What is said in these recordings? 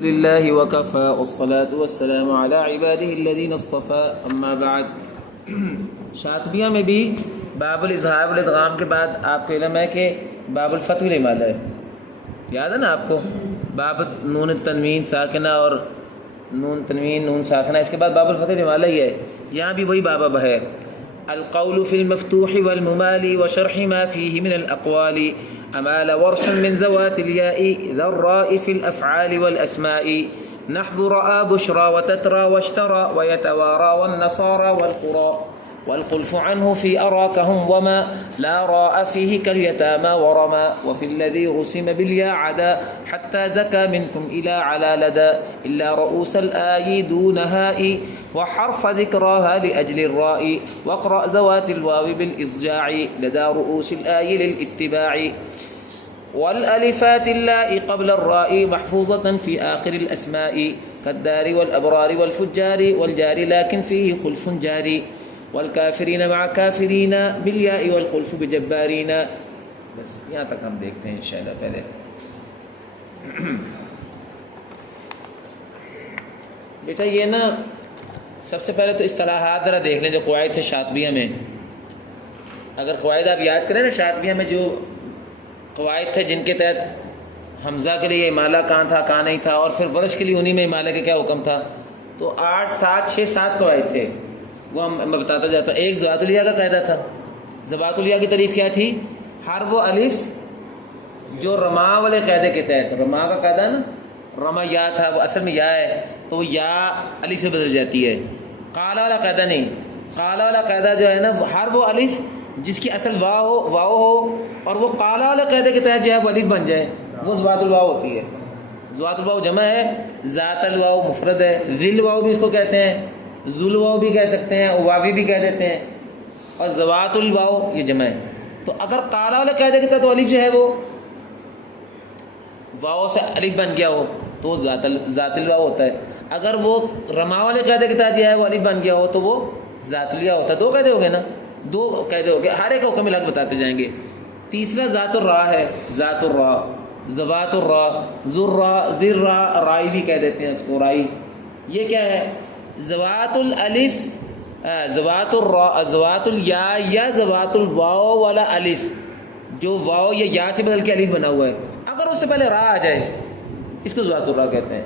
لله وكفى والصلاة والسلام على عباده الذين اصطفى اما بعد. شاطبیہ میں بھی باب الاظہار والادغام کے بعد آپ کو علم ہے کہ باب الفتح والامالہ ہے. یاد ہے نا آپ کو؟ باب نون تنوین ساکنہ اور نون تنوین نون ساکنہ، اس کے بعد باب الفتح والامالہ ہی ہے. یہاں بھی وہی باب اب ہے. القول في المفتوح والممال وشرح ما فيه من الأقوال أمال ورش من ذوات الياء ذا الراء في الأفعال والأسماء نحو رأى بشرى وتترى واشترى ويتوارى والنصارى والقرى والخلف عنه في أراكهم وما لا راء فيه كاليتامى ورما وفي الذي رسم بالياء عدا حتى زكى منكم إلى على لدى إلا رؤوس الآي دون هاء وحرف ذكراها لأجل الراء واقرأ ذوات الواو بالإصجاع لدى رؤوس الآي للاتباع والألفات اللاء قبل الراء محفوظة في آخر الأسماء كالدار والأبرار والفجار والجار لكن فيه خلف جاري والکافرین مع کافرین بالیاء والخلف بجبارین. بس یہاں تک ہم دیکھتے ہیں انشاءاللہ. پہلے بیٹا یہ نا سب سے پہلے تو اصطلاحات ذرا دیکھ لیں جو قواعد تھے شاطبیہ میں. اگر قواعد آپ یاد کریں نا شاطبیہ میں جو قواعد تھے جن کے تحت حمزہ کے لیے امالہ کہاں تھا کہاں نہیں تھا، اور پھر ورش کے لیے انہی میں امالہ کا کیا حکم تھا، تو 7 قواعد تھے. وہ میں بتاتا جاتا ہوں. ایک ذوات الیاء کا قاعدہ تھا. ذوات الیاء کی تعریف کیا تھی؟ ہر وہ الف جو رما والے قاعدے کے تحت، رما کا قاعدہ نا، رما یا تھا، وہ اصل میں یا ہے، تو وہ یا الف سے بدل جاتی ہے. قال والا قاعدہ نہیں. قال والا قاعدہ جو ہے نا، ہر وہ الف جس کی اصل واو ہو اور وہ قال والے قاعدے کے تحت جو ہے وہ الف بن جائے، وہ ذوات الواو ہوتی ہے. ذوات الواو جمع ہے، ذات الواو مفرد ہے. ذل واو بھی اس کو کہتے ہیں، ذل واو بھی کہہ سکتے ہیں، واوی بھی کہہ دیتے ہیں، اور ذوات الواو یہ جمع ہے. تو اگر قال والے قاعدے کے تحت تو الف جو ہے وہ واو سے الف بن گیا ہو تو وہ ذات الواو ہوتا ہے. اگر وہ رما والے قاعدے کے تحت جو ہے وہ الف بن گیا ہو تو وہ ذات الیاء ہوتا ہے. 2 قاعدے ہو گئے نا، 2 قاعدے ہو گئے. ہر ایک حکم الگ بتاتے جائیں گے. تیسرا ذات الراء ہے. ذات الراء، ذوات الراء، ذرا، ذرا، رائی بھی کہہ دیتے ہیں اس کو، رائی. یہ کیا ہے؟ ذوات الالف، ذوات الراء، ذوات الیا یا ذوات الواو والا الف جو واو یا یا سے بدل کے الف بنا ہوا ہے، اگر اس سے پہلے را آ جائے اس کو ذوات الراء کہتے ہیں.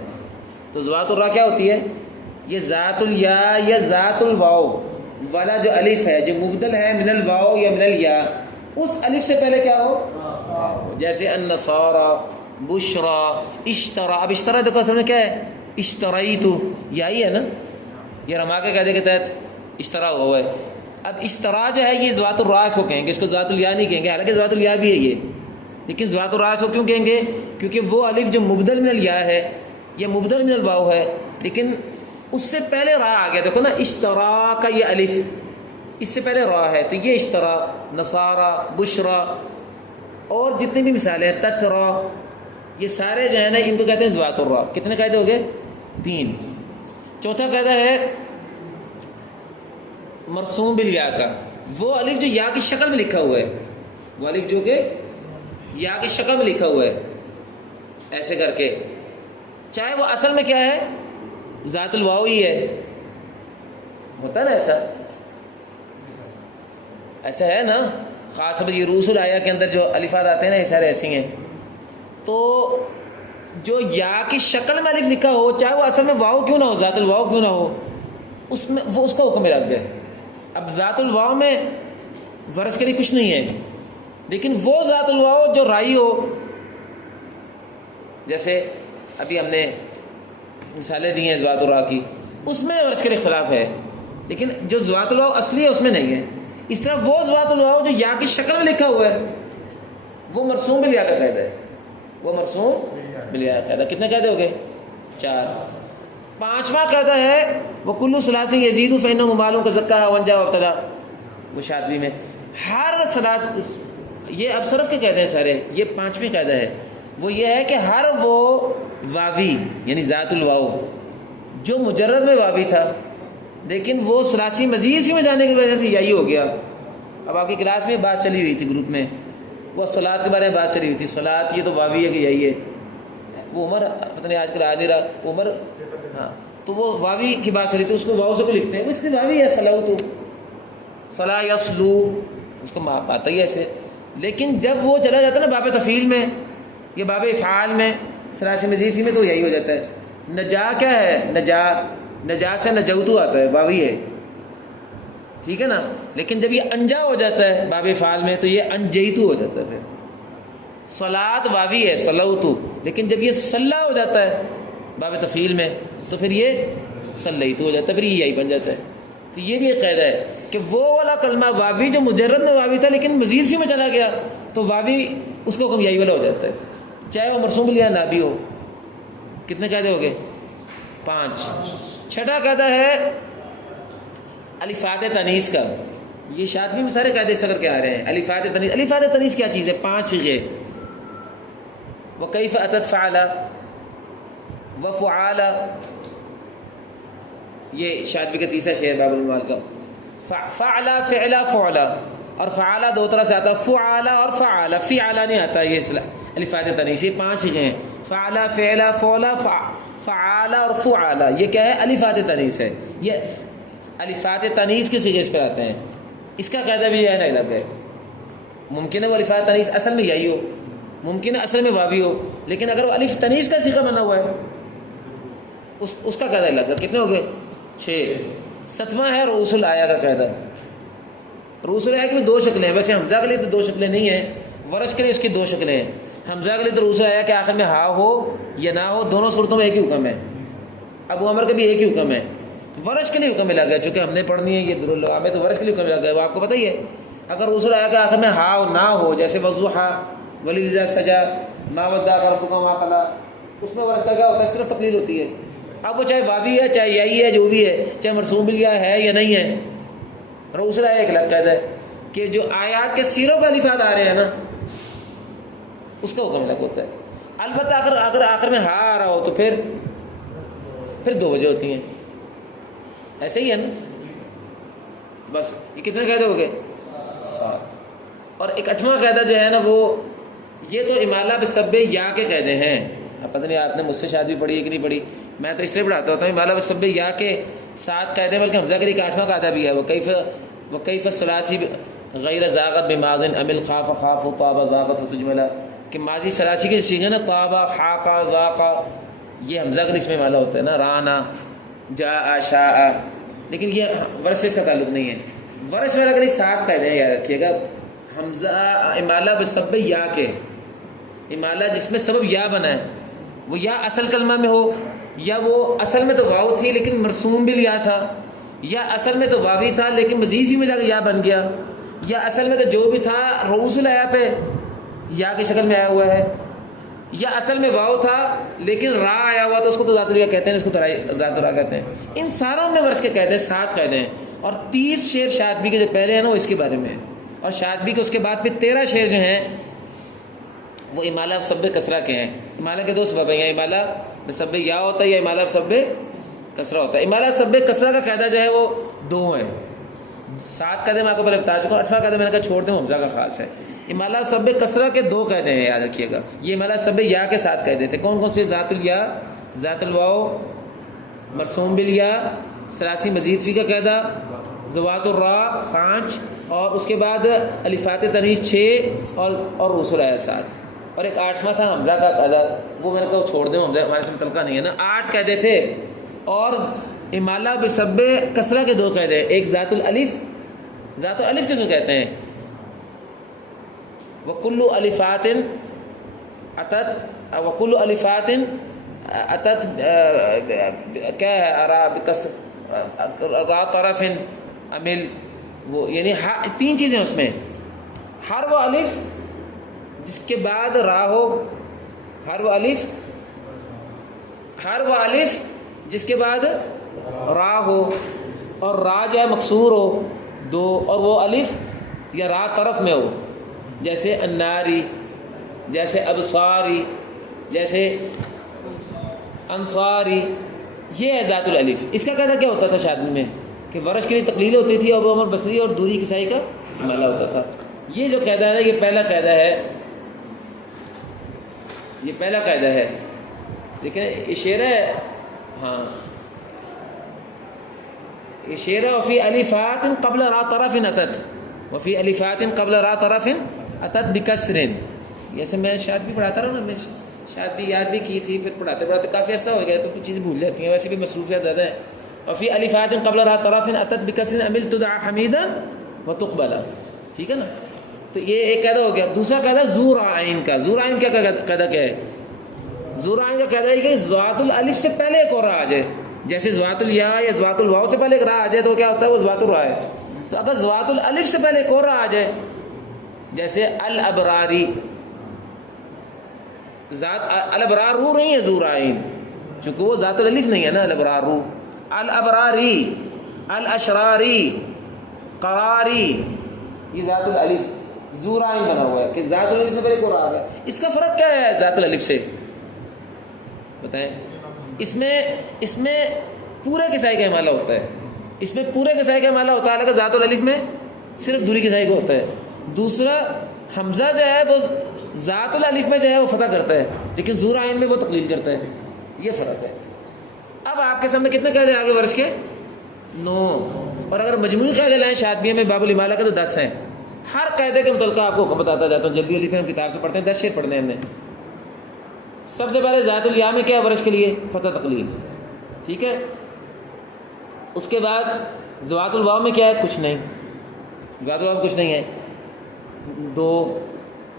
تو ذوات الراء کیا ہوتی ہے؟ یہ ذات الیا یا ذات الواو والا جو الف ہے جو مبدل ہے من الواو یا من الیا، اس الف سے پہلے کیا ہو؟ جیسے النصارى، بشرا، اشترا. اب اشترا دیکھو اصل میں کیا ہے؟ اشتریت، یہی ہے نا، یہ رما کے قاعدے کے تحت اشترا ہوا ہے. اب اشترا جو ہے یہ ذوات الراء اس کو کہیں گے، اس کو ذات الیاء نہیں کہیں گے، حالانکہ ذات الیاء بھی ہے یہ، لیکن ذوات الراء اس کو کیوں کہیں گے؟ کیونکہ وہ الف جو مبدل من الیاء ہے یا مبدل من الواو ہے، لیکن اس سے پہلے را آ گیا. دیکھو نا، اشترا کا یہ الف اس سے پہلے را ہے، تو یہ اشترا، نصارا، بشرا اور جتنی بھی مثالیں ہیں، تترا، یہ سارے جو ہیں نا ان کو کہتے ہیں ذوات الراء. کتنے قاعدے ہو گئے؟ 3. چوتھا قاعدہ ہے مرسوم بالیاء کا. وہ الف جو یا کی شکل میں لکھا ہوا ہے، وہ الف جو کہ یا کی شکل میں لکھا ہوا ہے ایسے کر کے، چاہے وہ اصل میں کیا ہے؟ ذات الواو ہی ہے. ہوتا نا ایسا ہے نا. خاص طور پر یہ رؤوس الآیہ کے اندر جو الفات آتے ہیں نا یہ سارے ایسے ہیں. تو جو یا کی شکل میں الف لکھا ہو، چاہے وہ اصل میں واو کیوں نہ ہو، ذات الواو کیوں نہ ہو، اس میں وہ اس کا حکم رکھ گئے. اب ذات الواو میں ورش کے لیے کچھ نہیں ہے، لیکن وہ ذات الواو جو رائی ہو، جیسے ابھی ہم نے مثالیں دی ہیں ذوات الراء کی، اس میں ورش کے لیے اختلاف ہے، لیکن جو ذوات الواو اصلی ہے اس میں نہیں ہے. اس طرح وہ ذوات الواو جو یا کی شکل میں لکھا ہوا ہے وہ مرسوم بالیاء کا قاعدہ ہے. وہ مرسوم بالیاء کا قاعدہ. کتنے قاعدے ہو گئے؟ 4. 5واں قاعدہ ہے وہ کلو ثلاث یزید فإنه ممال كزکا ونجا وابتدا. وہ شاطبی میں ہر ثلاث، یہ اب صرف کے قاعدے ہیں سارے، یہ 5ویں قاعدہ ہے. وہ یہ ہے کہ ہر وہ واوی یعنی ذات الواو جو مجرد میں واوی تھا لیکن وہ ثلاثی مزید فی میں جانے کی وجہ سے یہی ہو گیا. اب آپ کی کلاس میں بات چلی ہوئی تھی گروپ میں، وہ صلاۃ کے بارے میں بات چلی ہوئی تھی. صلاۃ یہ تو واوی ہے کہ یہی ہے، وہ عمر پتہ نہیں آج کل آ نہیں رہا عمر، ہاں تو وہ واوی کی بات چلی تو اس کو واو سے کو لکھتے ہیں، اس لیے واوی ہے صلاح تو صلاح یسلو اس کو آتا ہی ایسے. لیکن جب وہ چلا جاتا ہے نا باب تفعیل میں یا باب افعال میں ثلاثی مضیفی میں تو یہی ہو جاتا ہے. نجا کیا ہے؟ نجا سے نجوتو آتا ہے، واوی ہے، ٹھیک ہے نا. لیکن جب یہ انجا ہو جاتا ہے باب افعال میں تو یہ انجیتو ہو جاتا ہے. پھر صلاۃ واوی ہے صلوتو، لیکن جب یہ صلاح ہو جاتا ہے باب تفعیل میں تو پھر یہ صلیتو ہو جاتا ہے، پھر یہ یہی بن جاتا ہے. تو یہ بھی ایک قاعدہ ہے کہ وہ والا کلمہ واوی جو مجرد میں واوی تھا لیکن مزید فی میں چلا گیا تو واوی اس کو حکم یہی والا ہو جاتا ہے، چاہے وہ مرسوم یا نہ بھی ہو. کتنے قاعدے ہو گئے؟ 5. چھٹا قاعدہ ہے الفات تانیث کا. یہ شاطبی میں سارے قاعدے سکر کے آ رہے ہیں. الفات تانیث، الفات تانیث کیا چیز ہے؟ 5 صیغے. وکیف اتت فعل وفعال، یہ شاطبی کا تیسرا شعر باب المال کا. فعل فعل فعل، اور فعال 2 طرح سے آتا ہے، فعال اور فعال، فعال نہیں آتا. یہ الفات تانیث یہ 5 صیغے ہیں، فعل فعل فعل فعال اور فعال. یہ کیا ہے؟ الفات تانیث ہے. یہ الفات تانیث کے صیغے اس پر آتے ہیں. اس کا قاعدہ بھی ہے نا الگ ہے. ممکن ہے وہ الفات تانیث اصل میں یہی ہو، ممکن ہے اصل میں واوی ہو، لیکن اگر وہ الف تانیث کا صیغہ بنا ہوا ہے اس کا قاعدہ الگ ہے. کتنے ہو گئے؟ 6. 7واں ہے رؤوس الآیا کا قاعدہ. رؤوس الآیا کی بھی 2 شکلیں ہیں. ویسے حمزہ کے لیے تو 2 شکلیں نہیں ہیں، ورش کے لیے اس کی 2 شکلیں ہیں. حمزہ کے لیے تو رؤوس الآیا کے آخر میں ہا ہو یا نہ ہو، دونوں صورتوں میں ایک ہی حکم ہے. ابو عمر کا بھی ایک ہی حکم ہے. ورش کے لیے حکم ملا گیا، چونکہ ہم نے پڑھنی ہے یہ درالعوام میں، تو ورش کے لیے حکم ملا گیا. وہ آپ کو پتہ ہی ہے اگر رؤوس الآیا کے آخر میں ہا نہ ہو، جیسے وضحا واللیل اذا سجا ما ودعک ربک وما قلی، اس میں ورش کا کیا ہوتا ہے؟ صرف تقلید ہوتی ہے. اب وہ چاہے واوی ہے چاہے یہی ہے جو بھی ہے، چاہے مرسوم بالیا ہے یا نہیں ہے، رؤوس الآیا ایک الگ قاعدہ ہے کہ جو آیات کے سیروں پہ الفات آ رہے ہیں نا اس کا حکم الگ ہوتا ہے. البتہ اگر آخر میں ہا آ رہا ہو تو پھر 2 وجہ ہوتی ہیں. ایسے ہی ہے نا. بس یہ کتنے قاعدے ہو گئے؟ 7. اور ایک 8واں قاعدہ جو ہے نا وہ یہ تو امالہ بسب یا کے قاعدے ہیں. اب پتہ نہیں آپ نے مجھ سے شاید بھی پڑھی ہے کہ نہیں پڑھی، میں تو اس لیے پڑھاتا ہوتا ہوں. امالہ بسب یا کے 7 قاعدے، بلکہ حمزہ کے لیے ایک 8واں قاعدہ بھی ہے. وکیف الثلاثی غیر ذاقت بماضٍ عمل خاف خاف طاب ذاقت تجملا، کہ ماضی ثلاثی کے صیغے نا طابا حاقا ذاقا، یہ حمزہ کے لیے اس میں امالہ ہوتا ہے نا، رانا جاء شاء. لیکن یہ ورش سے اس کا تعلق نہیں ہے. ورش والا کے لیے 7 قاعدے ہیں، یاد رکھیے گا. حمزہ امالہ بسب یا کے، امالہ جس میں سبب یا بنا ہے، وہ یا اصل کلمہ میں ہو، یا وہ اصل میں تو واو تھی لیکن مرسوم بھی یا تھا، یا اصل میں تو واوی تھا لیکن مزید ہی میں جا کے یا بن گیا، یا اصل میں تو جو بھی تھا رؤوس الآیا پہ یا کی شکل میں آیا ہوا ہے، یا اصل میں واو تھا لیکن را آیا ہوا تو اس کو تو ذات الیا کہتے ہیں، اس کو ذات الرا کہتے ہیں. ان ساروں میں ورش کے قاعدے 7 قاعدے ہیں. اور 30 شعر شاطبی کے جو پہلے ہیں نا وہ اس کے بارے میں ہے. اور شاطبی کے اس کے بعد پھر 13 شعر جو ہیں وہ امالہ بسب کسرہ کے ہیں. امالہ کے 2 سبب ہیں، یا امالہ بسب یا ہوتا ہے یا امالہ بسب کسرہ ہوتا ہے. امالہ بسب کسرہ کا قاعدہ جو ہے وہ 2 ہیں. 7 قاعدے میں آپ کو پہلے بتا چکا ہوں. 8واں قاعدہ میں نے کہا چھوڑ دیں، حمزہ کا خاص ہے. امالہ بسب کسرہ کے 2 قاعدے ہیں، یاد رکھیے گا. یہ امالہ بسب یا کے 7 قاعدے تھے. کون کون سے؟ ذات الیا، ذات الواو، مرسوم بالیا، ثلاثی مزید فی کا قاعدہ، ذوات الراء 5، اور اس کے بعد الفات تانیث 6 اور رؤوس الآیا 7. اور ایک 8واں تھا حمزہ کا قاعدہ، وہ میں نے کہا چھوڑ دیں، حمزہ ہمارے سے متعلقہ نہیں ہے نا. 8 قاعدے تھے. اور امالہ بسب کسرہ کے 2 قاعدے، ایک ذات الالف. ذات الالف کس کو کہتے ہیں؟ وکل الفات اتت، وکل الفات اتت کیا ہے؟ را طرف عمل، وہ یعنی 3 چیزیں اس میں. ہر وہ الف جس کے بعد را ہو، ہر وہ الف جس کے بعد را ہو، اور را جو ہے مکسور ہو 2، اور وہ الف یا را طرف میں ہو، جیسے الناری، جیسے ابصاری، جیسے انصاری. یہ ہے ذات الالف. اس کا قاعدہ کیا ہوتا تھا شاطبی میں کہ ورش کے لیے تقلیل ہوتی تھی، ابو عمر بصری اور دوری کسائی کا امالہ ہوتا تھا. یہ جو قاعدہ ہے یہ پہلا قاعدہ ہے، یہ پہلا قاعدہ ہے. دیکھیں یہ شعر ہے، ہاں یہ شعر ہے، وفی الفات قبل را طرف اتت، وفی الفات قبل را طرف اتت بکسر. جیسے میں شاید بھی پڑھاتا رہا نا، میں شاید بھی یاد بھی کی تھی، پھر پڑھاتے پڑھاتے کافی عرصہ ہو گیا تو کچھ چیزیں بھول جاتی ہیں، ویسے بھی مصروفیات زیادہ ہیں. وفی الفات قبل را طرف اتت بکسر عمل تدعى حمیدا وتقبلا. ٹھیک ہے نا، تو یہ ایک قاعدہ ہو گیا. دوسرا قاعدہ زور عین کا. زور عین کا قاعدہ کیا ہے؟ زور عین کا قاعدہ ہے کہ زوات الالف سے پہلے ایک اور راہ آ جائے. جیسے زوات الیا یا زوات الواو سے پہلے ایک راہ آ جائے تو کیا ہوتا ہے؟ وہ زوات الراہ ہے. تو اگر زوات الالف سے پہلے ایک اور راہ آ جائے، جیسے الابراری، ذات الابرار رو نہیں ہے زور عین، چونکہ وہ ذات الالف نہیں ہے نا الابرار رو. الابراری، الاشراری، قراری، یہ ذات الالف زور عین بنا ہوا ہے کہ ذات الالف سے پہلے ایک اور راہ آ گیا. اس کا فرق کیا ہے ذات الالف سے؟ بتائیں. اس میں پورے کسائی کا امالہ ہوتا ہے، اس میں پورے کسائی کا امالہ ہوتا ہے، حالانکہ ذات الالف میں صرف دوری کسائی کا ہوتا ہے. دوسرا حمزہ جو ہے وہ ذات الالف میں جو ہے وہ فتح کرتا ہے، لیکن زور عین میں وہ تقلیل کرتا ہے. یہ فرق ہے. اب آپ کے سامنے کتنے قاعدے آگے ورش کے؟ 9. اور اگر مجموعی قاعدے لائیں شاطبیہ میں باب الامالہ کے تو 10 ہیں. ہر قاعدے کے متعلقہ آپ کو بتاتا جاتا ہوں، جلدی پھر ہم کتاب سے پڑھتے ہیں. 10 شعر پڑھنے ہیں ہم نے. سب سے پہلے ذات الیا میں کیا ہے ورش کے لیے؟ فتح تقلیل. ٹھیک ہے. اس کے بعد ذوات الواو میں کیا ہے؟ کچھ نہیں. ذوات الواو میں کچھ نہیں ہے. 2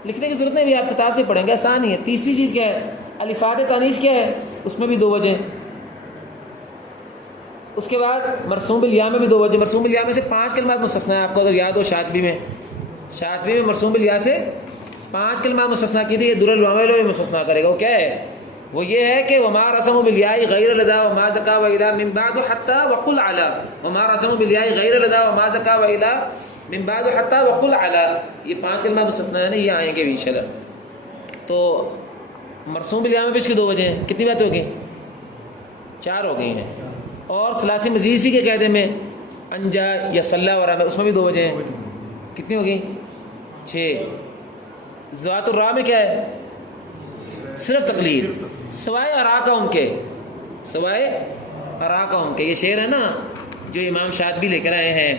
لکھنے کی ضرورت نہیں، بھی آپ کتاب سے پڑھیں گے، آسان ہی ہے. تیسری چیز کیا ہے؟ الفات تانیث کیا ہے؟ اس میں بھی 2 وجہ. اس کے بعد مرسوم بالیا میں بھی 2 وجہ. مرسوم بالیا میں سے 5 کلمات مستثنا ہے، آپ کو اگر یاد ہو شاطبی میں مرسوم بالیا سے 5 کلمات مستثنا کی تھی. یہ در الوامل میں مستثنا کرے گا. وہ کیا ہے؟ وہ یہ ہے کہ وما رسم بالیاء غیر لدا وما زکا والا من بعد حتى وقل علی. وما رسم بالیاء غیر لدا وما زکا والا من بعد حتى وقل علی. یہ 5 کلمات مستثنا ہے نا، یہ آئیں گے انشاءاللہ. تو مرسوم بالیا میں بھی اس کی 2 وجہ ہیں. کتنی باتیں ہو گئی؟ 4 ہو گئی ہیں. اور ثلاثی مزید فی کے قاعدے میں انجا یا صلی ورا میں اس میں بھی 2 وجہ ہیں. کتنی ہو گئی؟ 6. ذات الراء میں کیا ہے؟ صرف تقلیل، سوائے اراکہم کے. سوائے اراکہم کے. یہ شعر ہے نا جو امام شاطبی لے کر آئے ہیں،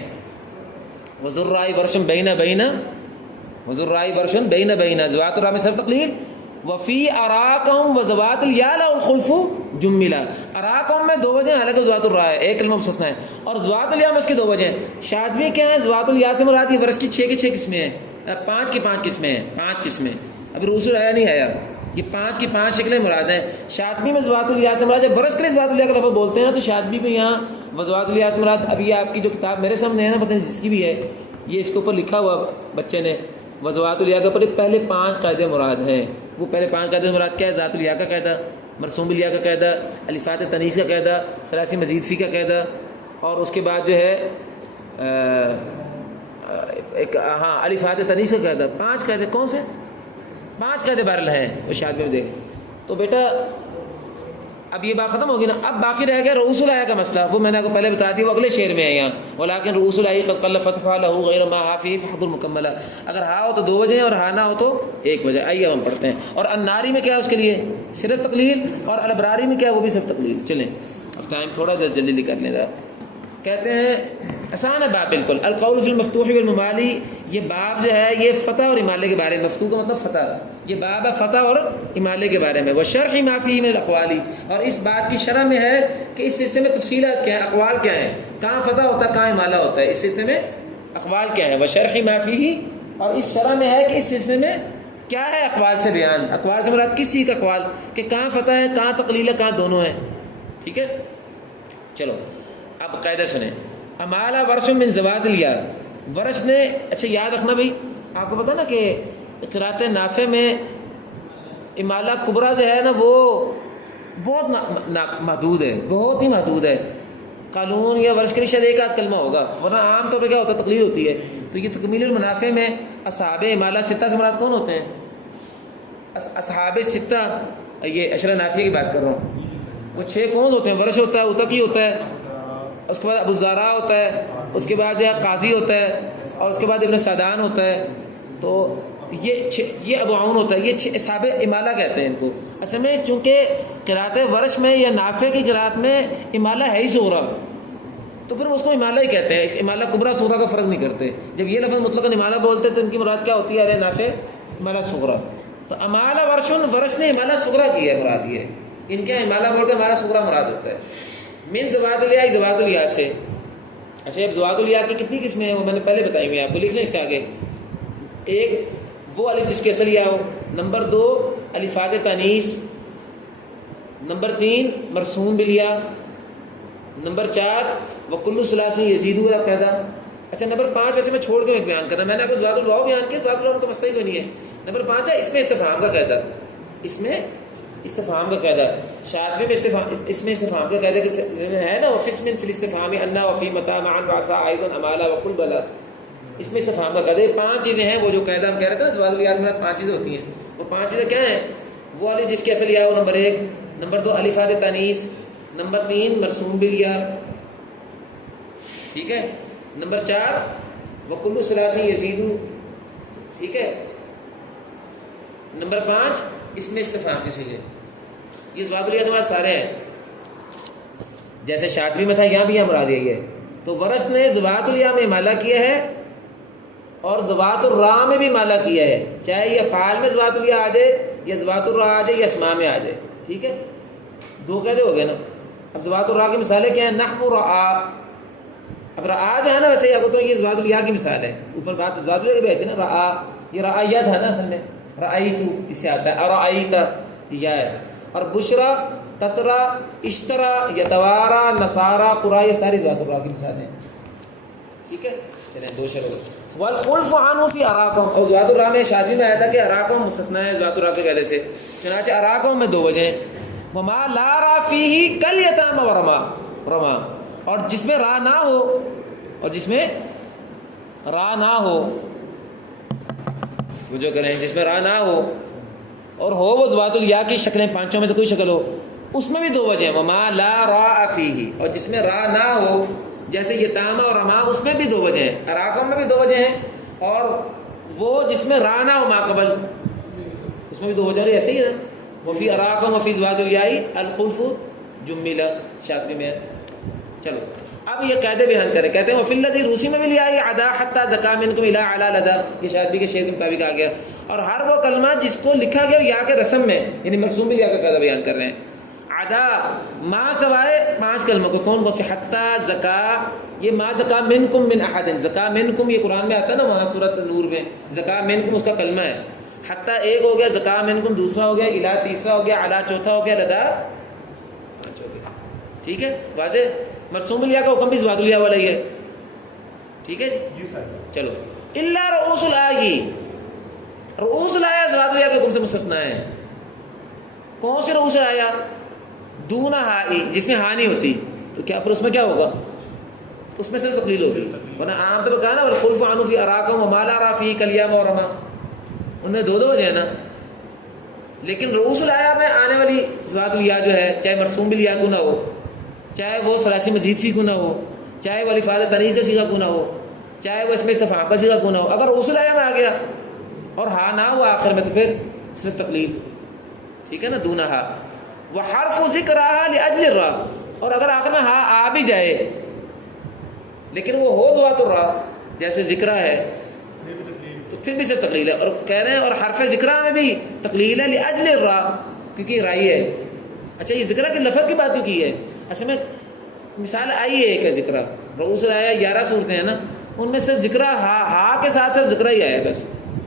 وذرائی برشن بین بین، وذرائی برشن بین بین. ذوات الراء میں صرف تقلیل. وفی اراکہم وذوات الیا لا الخلف جملا. اراکہم میں 2 وجہ ہیں، حالانکہ ذوات الراء ہے، ایک کلمہ مستثنا ہے. اور ذوات الیا میں اس کی 2 وجہ ہیں. شاطبی کیا ہے؟ ذوات الیا سے مراد یہ ورش کی 6 کی 6 قسمیں ہیں، 5 کی 5 قسمیں ہیں. 5 قسمیں ابھی رسول آیا نہیں آیا، یہ 5 کی 5 شکلیں مراد ہیں. شاطبی میں ذوات الیا سے مراد، جب برس کے لیے ذوات الیا کا لفظ بولتے ہیں نا تو شاطبی میں یہاں ذوات الیا سے مراد. ابھی آپ کی جو کتاب میرے سامنے ہے نا، پتہ نہیں جس کی بھی ہے، یہ اس کے اوپر لکھا ہوا بچے نے وذوات الیا کے اوپر پہلے 5 قاعدے مراد ہیں. وہ پہلے 5 قاعدے مراد کیا ہے؟ ذات الیا کا قاعدہ، مرسوم بالیا کا قاعدہ، الفات تانیث کا قاعدہ، ثلاثی مزید فی کا قاعدہ، اور اس کے بعد جو ہے ایک الفات تانیث کا قاعدہ. 5 قاعدے کون سے؟ 5 قاعدے بہرحال ہیں وہ شاطبی میں دیکھ. تو بیٹا اب یہ بات ختم ہوگی نا. اب باقی رہ گیا رؤوس الآیہ کا مسئلہ. وہ میں نے آپ کو پہلے بتا دیا، وہ اگلے شعر میں ہے یہاں. ولیکن رؤوس الآیہ قد قل فتحها له غیر ما ہا فی فحضر مکملہ. اگر ہا ہو تو 2 وجہ ہیں اور ہا نہ ہو تو 1 وجہ. آئیے ہم پڑھتے ہیں. اور الناری میں کیا ہے اس کے لیے؟ صرف تقلیل. اور الابراری میں کیا ہے؟ وہ بھی صرف تقلیل. چلیں اب ٹائم تھوڑا جلدی کر لیں ذرا. کہتے ہیں آسان ہے باب بالکل. القول فی المفتوح والممالی، یہ باب جو ہے یہ فتح اور امالے کے بارے میں. مفتوح کا مطلب فتح. یہ باب ہے فتح اور امالے کے بارے میں. وشرح ما فیہ من الاقوال، اور اس بات کی شرح میں ہے کہ اس سلسلے میں تفصیلات کیا ہیں، اقوال کیا ہیں، کہاں فتح ہوتا ہے کہاں امالہ ہوتا ہے، اس سلسلے میں اقوال کیا ہیں. وشرح ما فیہ، اور اس شرح میں ہے کہ اس سلسلے میں کیا ہے اقوال سے بیان. اقوال سے مراد کس چیز کا اقوال؟ کہ کہاں فتح ہے کہاں تقلیل ہے کہاں دونوں ہیں. ٹھیک ہے. چلو اب قاعدہ سنیں. امالہ ورش من ذوات الیا. ورش نے، اچھا یاد رکھنا بھائی، آپ کو پتا نا کہ قرات نافع میں امالہ کبرا جو ہے نا وہ بہت محدود ہے، بہت ہی محدود ہے. قانون یا ورش کے لیے شاید 1 آدھ کلمہ ہوگا، ورنہ عام طور پہ کیا ہوتا ہے؟ تقلید ہوتی ہے. تو یہ تکمیل المنافع میں اصحاب امالہ 6 سے مراد کون ہوتے ہیں؟ اصحاب 6. یہ اشرا نافیہ کی بات کر رہا ہوں. وہ 6 کون ہوتے ہیں؟ ورش ہوتا ہے، اتقی ہوتا ہے، اس کے بعد ابو الزہراء ہوتا ہے، اس کے بعد جو ہے قاضی ہوتا ہے، اور اس کے بعد ابن سعدان ہوتا ہے. تو یہ ابعون ہوتا ہے، یہ اصحاب امالہ کہتے ہیں ان کو اصل میں، چونکہ قرات ورش میں یا نافع کی قرات میں امالہ ہے ہی صغریٰ، تو پھر اس کو امالہ ہی کہتے ہیں، امالہ کبریٰ صغریٰ کا فرق نہیں کرتے۔ جب یہ لفظ مطلق امالہ بولتے تو ان کی مراد کیا ہوتی ہے؟ ارے نافع امالہ صغریٰ، تو امالہ ورش نے امالہ صغریٰ کی ہے مراد، یہ ان کے امالہ بول کے امالہ صغریٰ مراد ہوتا ہے۔ من زوات الیاء، زوات الیاء سے۔ اچھا اب زوات الیاء کی کتنی قسمیں ہیں وہ میں نے پہلے بتائی ہوئی ہیں، آپ کو لکھ لیں اس کے آگے۔ ایک وہ الف جس کے اصل یا ہو، نمبر 2 الفات تانیث، نمبر 3 مرسوم بالیا، نمبر 4 وکل ثلاثی یزید القاعدہ۔ اچھا نمبر 5 ویسے میں چھوڑ کے ایک بیان کرنا، میں نے آپ کو زوات الواو بیان کیا، زوات الواو تو مسئلہ ہی کوئی نہیں ہے۔ نمبر 5 ہے اس میں استفہام کا قاعدہ، اس میں استفہام کا قاعدہ، شاطبی میں اس میں استفہام کا قاعدہ ہے نا، وفی اسم فی الاستفہام انا وفی متى معا بعثا عائزا امالا وقل بلا، اس میں استفہام کا قاعدہ۔ یہ 5 چیزیں ہیں، وہ جو قاعدہ ہم کہہ رہے تھے نا زوات الیاء میں 5 چیزیں ہوتی ہیں، وہ 5 چیزیں کیا ہیں؟ وہ الف جس کے اصل یا ہو نمبر 1، نمبر 2 الفات تانیث، نمبر 3 مرسوم بالیا، ٹھیک ہے، نمبر 4 وکل ثلاثی یزید، ٹھیک ہے، نمبر 5 اس میں استفہام کی صیغے۔ یہ زوات الیاء سے سارے ہیں، جیسے شاطبی میں تھا یہاں بھی مراد یہی ہے۔ تو ورش نے زوات الیاء میں امالہ کیا ہے اور زوات الراء میں بھی امالہ کیا ہے، چاہے یہ فاعل میں زوات الیاء آ جائے یا زوات الراء آ جائے یا اسماء میں آ جائے، ٹھیک ہے، 2 قاعدے ہو گئے نا۔ اب زوات الراء کی مثالیں کیا ہیں؟ نحو رعا، اب رعا جو ہے نا ویسے تو یہ زوات الیاء کی مثال ہے، اوپر بات زوات الیاء کی بھی ہے نا، رعا یہ رعیہ تھا نا اصل میں، رأیتو اس سے آتا ہے، ارأیت یہ ہے، اور بشرا، تترا، اشترا، یتوارا، نصارا، قرا، یہ ساری زوات الراء کی مثالیں ہیں، ٹھیک ہے۔ چلیں 2 شروع۔ والخلف عنہ فی اراکم، اور زوات الراء میں شادی میں آیا تھا کہ اراکم مستثنیٰ ہے زوات الراء کے قاعدے سے، چنانچہ اراکم میں 2 وجہ ہیں، وما لا را فیہ کل یتام ورما، اور جس میں را نہ ہو، اور جس میں را نہ ہو، وہ جو کریں جس میں را نہ ہو اور ہو وہ زوات الیاء کی شکلیں 5 میں سے کوئی شکل ہو، اس میں بھی 2 وجہ ہیں، وما لا را فیہ، اور جس میں را نہ ہو جیسے یتامہ اور رما، اس میں بھی 2 وجہ ہیں، اراکم میں بھی 2 وجہ ہیں، اور وہ جس میں را نہ ہو ماقبل اس میں بھی 2 وجہ ہیں، ایسے ہی ہے نا، وفی اراکم وفی زوات الیاء الخلف جملہ شاطبی میں۔ چلو اب یہ قاعدے بیان کریں، کہتے ہیں وفی الذی روسی میں بھی آئی عدا حتی زکا منکم الی علی لدا، یہ شاطبی کے شعر کے مطابق آ گیا، اور ہر وہ کلمہ جس کو لکھا گیا یا کے رسم میں، یعنی مرسوم بھی یا کا قاعدہ بیان کر رہے ہیں، عدا ما سوائے 5 کلموں کو، کون کون سے؟ حتی زکا، یہ ما زکا منکم من احد، زکا منکم یہ قرآن میں آتا ہے نا وہاں سورۃ نور میں، زکا منکم اس کا کلمہ ہے، حتی ایک ہو گیا، زکا منکم دوسرا ہو گیا، الی تیسرا ہو گیا، علی چوتھا ہو گیا، لدا 5 ہو گیا، ٹھیک ہے واضح۔ مرسوم الیاء کا حکم بھی زوات الیاء والا ہی ہے، ٹھیک ہے جی سر۔ چلو الا رؤوس الآئی، رؤوس الآیا زوات الیاء کے حکم سے مستثنیٰ ہے۔ کون سے رؤوس الآیا؟ دون ہائی، جس میں ہاں نہیں ہوتی، تو کیا پھر اس میں کیا ہوگا؟ اس میں صرف تقلیل ہوگی، ورنہ عام طور پر کہا نا والخلف عنہ فی اراکم وما لا را فیہ کالیام ورما، ان میں 2 وجہ ہیں نا، لیکن رؤوس الآیا میں آنے والی زوات الیاء جو ہے، چاہے مرسوم بالیاء کو نہ ہو، چاہے وہ ثلاثی مزید فی کو نہ ہو، چاہے وہ الفاظ تانیث کا صیغہ کو نہ ہو، چاہے وہ اس میں استفہام کا صیغہ کو نہ ہو، اگر رؤوس الآیا میں آ گیا اور ہاں نہ ہوا آخر میں تو پھر صرف تقلیل، ٹھیک ہے نا، دون ہا۔ وحرف ذکرہا لاجل الراء، اور اگر آخر میں ہاں آ بھی جائے لیکن وہ ہو زوات الراء جیسے ذکرہ ہے تو پھر بھی صرف تقلیل ہے، اور کہہ رہے ہیں اور حرف ذکرہ میں بھی تقلیل ہے لاجل الراء، کیونکہ رائی ہے۔ اچھا یہ ذکرہ کے لفظ کی بات کیوں کی ہے؟ اصل میں مثال آئی ہے ایک ہے ذکرہ، رؤوس الآیا 11 صورتیں ہیں نا، ان میں صرف ذکرہ ہا کے ساتھ صرف ذکرہ ہی آیا ہے بس،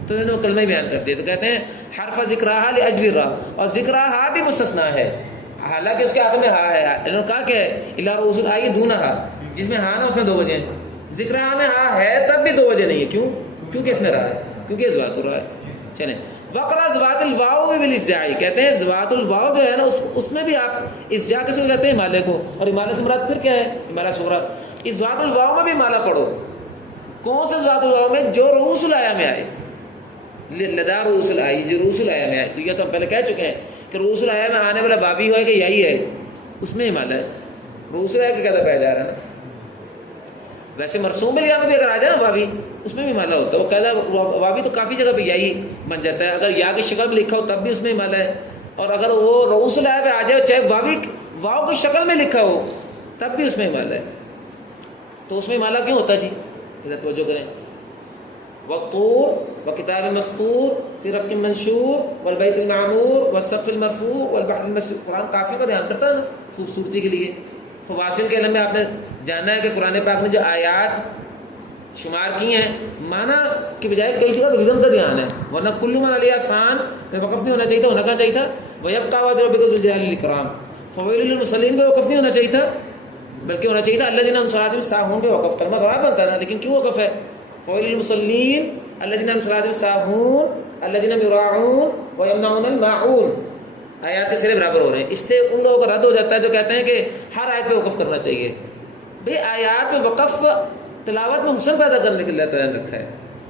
تو انہوں نے کلمہ بیان کر دیا، تو کہتے ہیں حرف ذکرہا لاجل الراء، اور ذکرہا بھی مستثنیٰ ہے، حالانکہ اس کے آخر میں ہا ہے، انہوں نے کہا کہ الا رؤوس الآئی دونہا، جس میں ہاں نا اس میں 2 وجہ ہیں، ذکرہا میں ہاں ہے تب بھی 2 وجہ نہیں ہے، کیوں؟ کیونکہ اس میں را ہے، کیونکہ یہ زوات الراء ہے۔ چلیں وقرا زوات الواو بالاسجاء، کہتے ہیں زوات الواو جو ہے نا اس میں بھی آپ اسجاء کس کو کہتے ہیں؟ امالے کو، اور امالہ سے مراد پھر کیا ہے؟ امالہ صغریٰ۔ اس زوات الواو میں بھی امالہ پڑھو، کون سے زوات الواو میں؟ جو رؤوس الآیا میں آئے، لدا رؤوس الآئی، جو رؤوس الآیا میں آئے، تو یہ تو ہم پہلے کہہ چکے ہیں کہ رؤوس الآیا میں آنے والا بابی ہوا ہے کہ یہی ہے، اس میں امالہ ہے، رؤوس الآیا کا قاعدہ پایا جا رہا ہے نا۔ ویسے مرسوم الیا میں بھی اگر آ جائے نا واوی، اس میں بھی مالا ہوتا ہے، وہ قاعدہ واوی تو کافی جگہ پہ یہی بن جاتا ہے، اگر یا کی شکل میں لکھا ہو تب بھی اس میں مالا ہے، اور اگر وہ رؤوس الآیہ پہ آ جائے چاہے واو کی شکل میں لکھا ہو تب بھی اس میں مالا ہے، تو اس میں مالا کیوں ہوتا جی؟ ادھر توجہ کریں، والطور وکتاب مسطور فی رق منشور والبیت المعمور والسقف المرفوع والبحر المسجور. قرآن کافی کا دھیان کرتا ہے نا خوبصورتی کے لیے. فواصل کے علم میں آپ نے جانا ہے کہ قرآن پاک نے جو آیات شمار کی ہیں معنی کی بجائے کئی جگہ ردم کا دھیان ہے، ورنہ کل من علیہا فان پہ وقف نہیں ہونا چاہیے تھا، ہونا کہاں چاہیے تھا وَيَبْقَى وَجْهُ رَبِّكَ ذُو الْجَلَالِ وَالْإِكْرَامِ. فَوَيْلٌ لِّلْمُصَلِّينَ پہ وقف نہیں ہونا چاہیے تھا، بلکہ ہونا چاہیے تھا الَّذِينَ هُمْ صَلَاتِهِمْ سَاهُونَ پہ وقف. کلمہ غلط بنتا ہے نا، لیکن کیوں وقف ہے؟ فَوَيْلٌ لِّلْمُصَلِّينَ الَّذِينَ هُمْ صَلَاتِهِمْ سَاهُونَ الَّذِينَ هُمْ يُرَاعُونَ وَيَمْنَعُونَ الْمَاعُونَ. آیات کے سرے برابر ہو رہے ہیں. اس سے ان لوگوں کا رد ہو جاتا ہے جو کہتے ہیں کہ ہر آیت پہ وقف کرنا چاہیے. بھئی آیات پہ وقف تلاوت میں حسن پیدا کرنے کے لیے اللہ تعالیٰ نے رکھا ہے،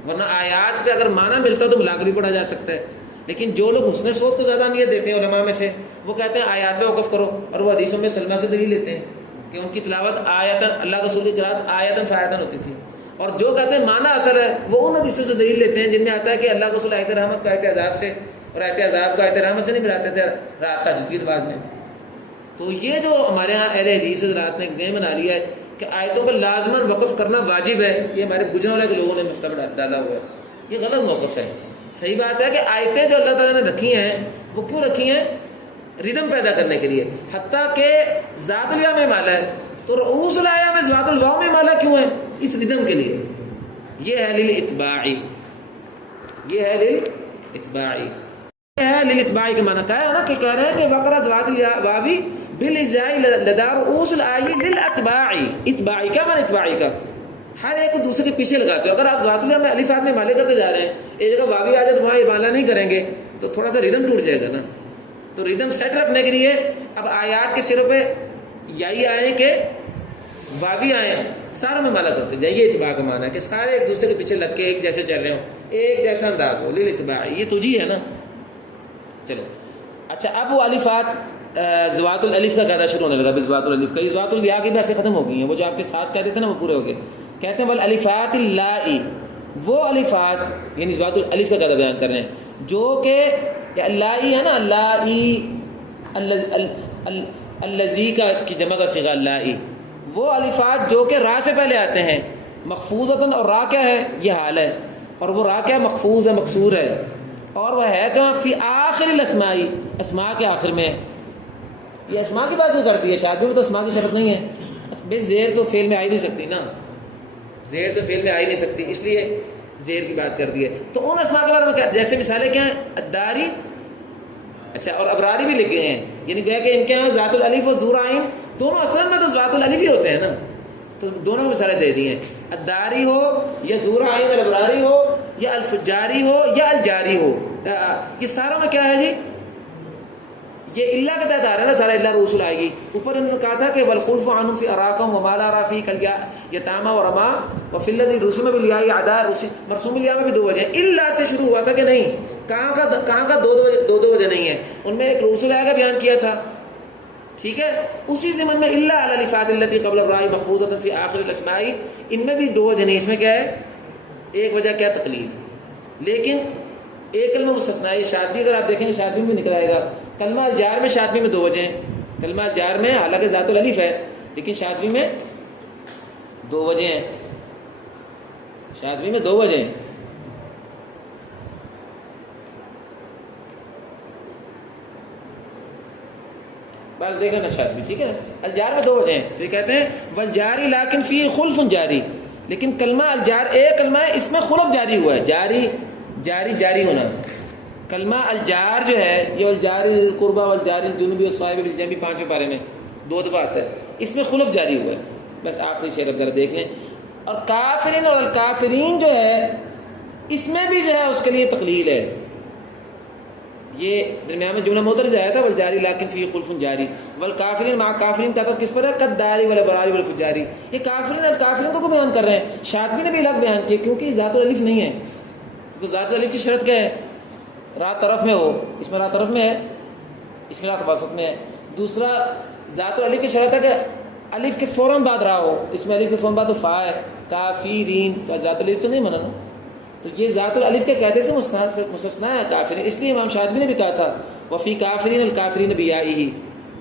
ورنہ آیات پہ اگر معنی ملتا ہے تو ملا کر بھی پڑھا جا سکتا ہے. لیکن جو لوگ حسن صوت کو زیادہ اہمیت دیتے ہیں علماء میں سے، وہ کہتے ہیں آیات پہ وقف کرو، اور وہ حدیثوں میں سلمہ سے دلیل لیتے ہیں کہ ان کی تلاوت آیتاً، اللہ رسول کی تلاوت آیتاً فآیتاً ہوتی تھی. اور جو کہتے ہیں معنی اصل ہے وہ ان حدیثوں سے دلیل لیتے ہیں جن میں آتا ہے کہ اللہ رسول آیت رحمت کو آیت عذاب سے اور آیت عذاب کو آیت رحمت سے نہیں ملاتے تھے رات تہجد کی نماز میں. تو یہ جو ہمارے ہاں اہل حدیث رات نے ایک ذہن بنا لیا ہے کہ آیتوں پر لازماً وقف کرنا واجب ہے، یہ ہمارے گجرانوالے کے لوگوں نے مسئلہ ڈالا ہوا ہے. یہ غلط موقف ہے. صحیح بات ہے کہ آیتیں جو اللہ تعالیٰ نے رکھی ہیں وہ کیوں رکھی ہیں؟ ردم پیدا کرنے کے لیے. حتیٰ کہ ذات الیا میں مالا ہے تو رؤوس الآیہ میں ذات الواو میں مالا کیوں ہے؟ اس ردم کے لیے. یہ ہے للاتباعی، یہ ہے للاتباعی، یہ ہے للاتباعی کے معنی کہا ہے نا کہ کہہ رہے ہیں کہ وقرا ذات الواوی بالاجزاء لدار رؤوس الآیہ للاتباعی. اتباعی کا معنی اتباعی کا ہر ایک دوسرے کے پیچھے لگاتے ہو. اگر آپ ذات الیا میں الف میں مالے کرتے جا رہے ہیں، ایک جگہ واوی آ جائے تو وہاں یہ مالا نہیں کریں گے تو تھوڑا سا ردم ٹوٹ جائے گا نا. تو ردم سیٹ رکھنے کے لیے اب آیات کے سروں پہ یہی آئے کہ واوی آئے، ساروں میں مالا کرتے جائیں. یہ اتباع کا معنی ہے کہ سارے ایک دوسرے کے پیچھے لگ کے ایک جیسے چل رہے ہوں، ایک جیسا انداز ہو. للاتباع یہ توجیہ ہے نا. چلو اچھا، اب وہ الفات ذوات الالف کا قاعدہ شروع ہونے لگا. ذوات الالف کا ذوات الیا کی بھی ایسے ختم ہو گئی ہیں، وہ جو آپ کے ساتھ قاعدے تھے نا وہ پورے ہو گئے. کہتے ہیں والالفات اللائی، وہ الفات یعنی ذوات الالف کا قاعدہ بیان کر رہے ہیں جو کہ اللائی ہے نا، اللائی الذی کا کی جمع کا صیغہ اللائی، وہ الفات جو کہ را سے پہلے آتے ہیں مخفوضۃ، اور را کیا ہے؟ یہ حال ہے، اور وہ را کیا؟ مخفوض ہے، مکسور ہے، اور وہ ہے کہاں؟ فی آخر الاسماء، اسماء کے آخر میں. یہ اسماء کی بات نہیں کرتی ہے، شادی میں تو اسماء کی شرط نہیں ہے. بس زیر تو فعل میں آ ہی نہیں سکتی نا، زیر تو فعل میں آ ہی نہیں سکتی، اس لیے زیر کی بات کر دی ہے. تو ان اسماء کے بارے میں کیا، جیسے مثالیں کیا ہیں؟ الداری، اچھا، اور ابراری بھی لکھ گئے ہیں، یعنی گویا کہ ان کے یہاں ذات الالف و ذو عین دونوں اصل میں تو ذات الالف ہی ہوتے ہیں نا، تو دونوں مثالیں دے دی ہیں. الداری ہو یا ذو عین الابراری ہو یا الفجاری ہو یا الجاری ہو، یہ ساروں میں کیا ہے جی؟ یہ اللہ کے تحت آ رہا ہے نا سارا. اللہ رسول آئے گی. اوپر انہوں نے کہا تھا کہ والخلف عنہ فی اراکم وما لا را فی کل یتامى ورما وفی الذی رسم بالیاء اعداء. مرسوم الیاء میں بھی دو وجہ ہیں، اللہ سے شروع ہوا تھا کہ نہیں، کہاں کا دو وجہ نہیں ہے. ان میں ایک رسول آئے کا بیان کیا تھا، ٹھیک ہے، اسی ضمن میں الا علی الفات التي قبل الراء محفوظۃ فی آخر الاسماء، ان میں بھی دو وجہ نہیں. اس میں کیا ہے؟ ایک وجہ کیا؟ تقلیل. لیکن ایک کلمہ مستثنا ہے. شاطبی اگر آپ دیکھیں گے شاطبی میں نکل آئے گا. کلمہ الجار میں شاطبی میں دو وجہ ہیں. کلمہ الجار میں حالانکہ ذات الالف ہے لیکن شاطبی میں دو وجہ ہیں. شاطبی میں دو وجہ ہیں. بات دیکھیں نا شاطبی، ٹھیک ہے. الجار میں دو وجہ ہیں تو یہ کہتے ہیں والجاری لیکن فی خلف جاری. لیکن کلمہ الجار ایک کلمہ ہے، اس میں خلف جاری ہوا ہے، جاری ہونا. کلمہ الجار جو ہے یہ الجاری القربہ والجاری الجنوبی والصائب بالجنبی 5ویں پارے میں 2 دفعہ آتا ہے، اس میں خلف جاری ہوا ہے. بس آخری شعر ذرا دیکھ لیں. اور کافرین اور الکافرین جو ہے اس میں بھی جو ہے اس کے لیے تقلیل ہے. یہ درمیان میں جملہ مدرج آیا تھا والجاری لیکن فی خلف جاری. والکافرین مع کافرین کا کس پر ہے؟ قداری والابراری والفجاری. یہ کافرین اور کافرین کو بیان کر رہے ہیں. شاطبی نے بھی الگ بیان کیا کیونکہ ذات الالف نہیں ہے. کیونکہ ذات الالف کی شرط کیا ہے؟ رات طرف میں ہو. اس میں رات طرف میں ہے، اس میں رات وسط میں ہے. دوسرا ذات الالف کی شرط ہے کہ الف کے فوراً بعد را ہو. اس میں الف کے فوراً بعد فا ہے. کافرین، تو ذات الالف تو نہیں مانا نا، تو یہ ذات الالف کے قاعدے سے مستثنا ہے کافرین، اس لیے امام شاطبی نے بھی کہا تھا وفی کافرین الکافرین بیائہ،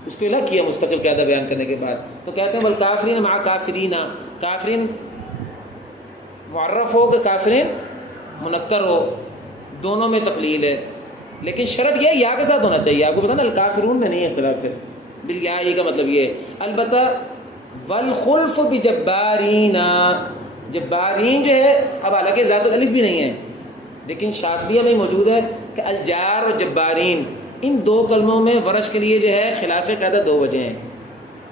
اس کو الگ کیا مستقل قاعدہ بیان کرنے کے بعد، تو کہتے ہیں والکافرین مع کافرین، کافرین معرف ہو کہ کافرین منکر ہو، دونوں میں تقلیل ہے، لیکن شرط یہ ہے یا کے ساتھ ہونا چاہیے، آپ کو پتا نا الکافرون میں نہیں ہے اختلاف ہے، بالیاء کا مطلب یہ ہے۔ البتہ والخلف بجبارین، جبارین جو ہے اب حالانکہ ذات الالف بھی نہیں ہے، لیکن شاطبیہ میں موجود ہے کہ الجار و جبارین، ان دو کلموں میں ورش کے لیے جو ہے خلاف قاعدہ دو وجہ ہیں،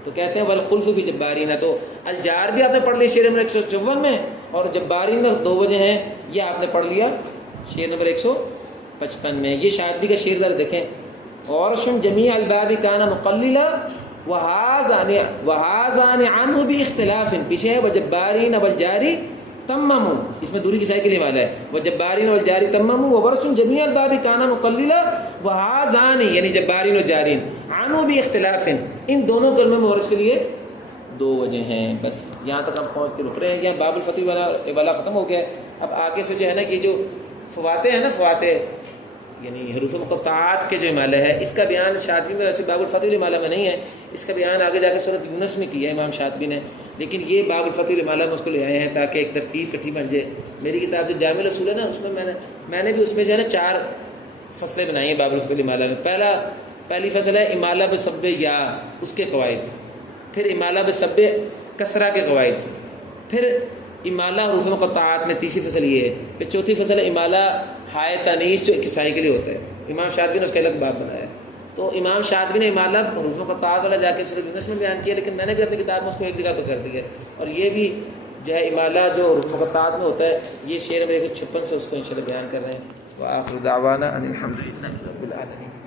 تو کہتے ہیں والخلف بجبارین، تو الجار بھی آپ نے پڑھ لی شعر نمبر 154 میں، اور جبارین میں دو وجہ ہیں، یہ آپ نے پڑھ لیا شعر نمبر 155 میں۔ یہ شاطبی کا شعر ذرا دیکھیں، عورشن جمیع الباب کان مقللا وہذان عنہ باختلاف، پیچھے ہے وجبارین والجاری تمموا، اس میں دوری کسائی کے لیے والا ہے، وجبارین والجاری تمموا وورث جمیع الباب کان مقللا وہذان، یعنی جبارین و جارین، عنہ باختلاف، ان دونوں کلموں میں ورث کے لیے دو وجہ ہیں۔ بس یہاں تک ہم پہنچ کے رک رہے ہیں، یہاں باب الفتح والا ختم ہو گیا ہے۔ اب آگے سے جو ہے نا کہ جو فواتح ہیں نا، فواتح یعنی حروف مقطعات کے جو امالہ ہے، اس کا بیان شاطبی میں ویسے باب الفتح الامالہ میں نہیں ہے، اس کا بیان آگے جا کے سورۃ یونس میں کیا ہے امام شاطبی نے، لیکن یہ باب الفتح الامالہ میں اس کو لے آئے ہیں تاکہ ایک ترتیب کٹھی بن جائے۔ میری کتاب جو جامع الاصول ہے نا، اس میں میں نے بھی اس میں جو ہے نا 4 فصلیں بنائی ہیں باب الفتح الامالہ میں۔ پہلی فصل ہے امالہ بسب یا، اس کے قواعد، پھر امالہ بسب کسرہ کے قواعد، پھر امالہ حروف مقطعات میں تیسری فصل یہ ہے، پھر چوتھی فصل ہے امالہ ہائے تانیث جو کسائی کے لیے ہوتا ہے، امام شاطبی نے اس کا الگ باب بنایا ہے۔ تو امام شاطبی نے امالہ حروف مقطعات والا جا کے سورۃ یونس میں بیان کیا، لیکن میں نے بھی اپنی کتاب میں اس کو ایک جگہ پہ کر دیا ہے، اور یہ بھی جو ہے امالہ جو حروف مقطعات میں ہوتا ہے، یہ شعر نمبر 156 سے اس کو انشاءاللہ بیان کر رہے ہیں۔ وآخر دعوانا ان الحمد للہ رب العالمین۔